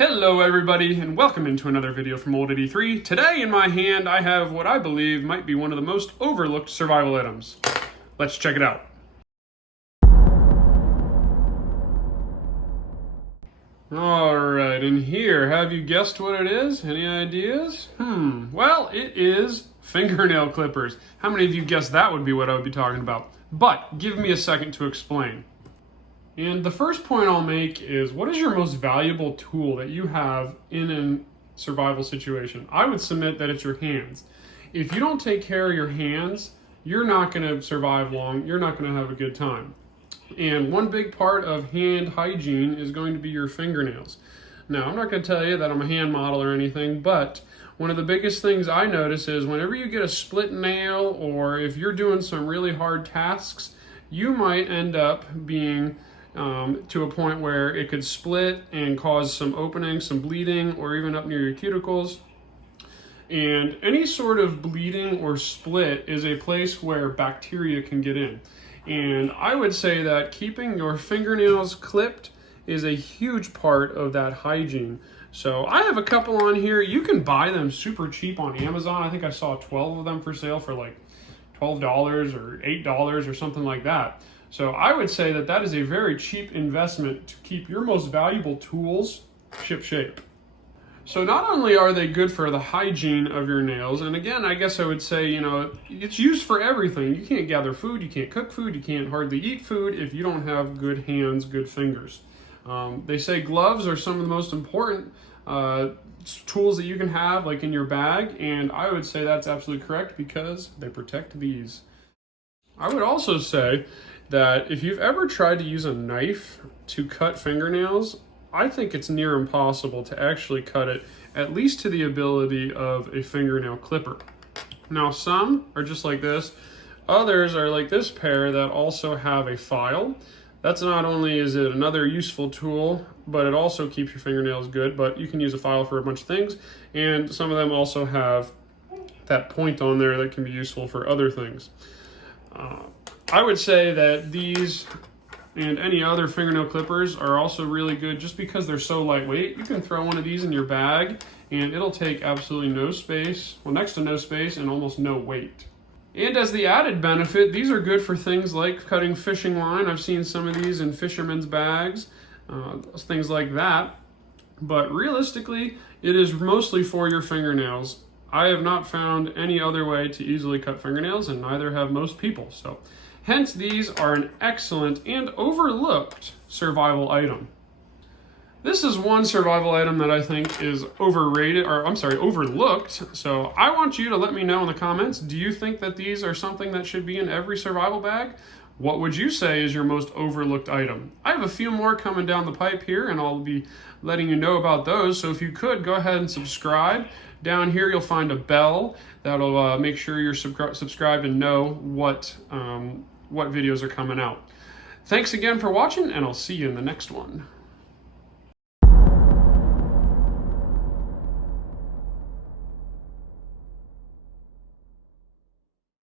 Hello everybody, and welcome into another video from Old 83. Today in my hand I have what I believe might be one of the most overlooked survival items. Let's check it out. Alright, and here, have you guessed what it is? Any ideas? Well, it is fingernail clippers. How many of you guessed that would be what I would be talking about? But give me a second to explain. And the first point I'll make is, what is your most valuable tool that you have in a survival situation? I would submit that it's your hands. If you don't take care of your hands, you're not going to survive long. You're not going to have a good time. And one big part of hand hygiene is going to be your fingernails. Now, I'm not going to tell you that I'm a hand model or anything, but one of the biggest things I notice is whenever you get a split nail, or if you're doing some really hard tasks, you might end up being to a point where it could split and cause some opening, some bleeding, or even up near your cuticles. And any sort of bleeding or split is a place where bacteria can get in. And I would say that keeping your fingernails clipped is a huge part of that hygiene. So I have a couple on here. You can buy them super cheap on Amazon. I think I saw 12 of them for sale for like $12 or $8 or something like that. So I would say that that is a very cheap investment to keep your most valuable tools ship-shape. So not only are they good for the hygiene of your nails, and again, I guess I would say, you know, it's used for everything. You can't gather food, you can't cook food, you can't hardly eat food if you don't have good hands, good fingers. They say gloves are some of the most important tools that you can have, like in your bag, and I would say that's absolutely correct because they protect these. I would also say that if you've ever tried to use a knife to cut fingernails, I think it's near impossible to actually cut it, at least to the ability of a fingernail clipper. Now, some are just like this. Others are like this pair that also have a file. That's not only is it another useful tool, but it also keeps your fingernails good, but you can use a file for a bunch of things. And some of them also have that point on there that can be useful for other things. I would say that these and any other fingernail clippers are also really good just because they're so lightweight. You can throw one of these in your bag and it'll take absolutely no space, well, next to no space, and almost no weight. And as the added benefit, these are good for things like cutting fishing line. I've seen some of these in fishermen's bags, things like that. But realistically, it is mostly for your fingernails. I have not found any other way to easily cut fingernails, and neither have most people. So, hence, these are an excellent and overlooked survival item. This is one survival item that I think is overlooked. So I want you to let me know in the comments, do you think that these are something that should be in every survival bag? What would you say is your most overlooked item? I have a few more coming down the pipe here, and I'll be letting you know about those. So if you could, go ahead and subscribe. Down here, you'll find a bell that'll make sure you're subscribed and know what videos are coming out. Thanks again for watching, and I'll see you in the next one.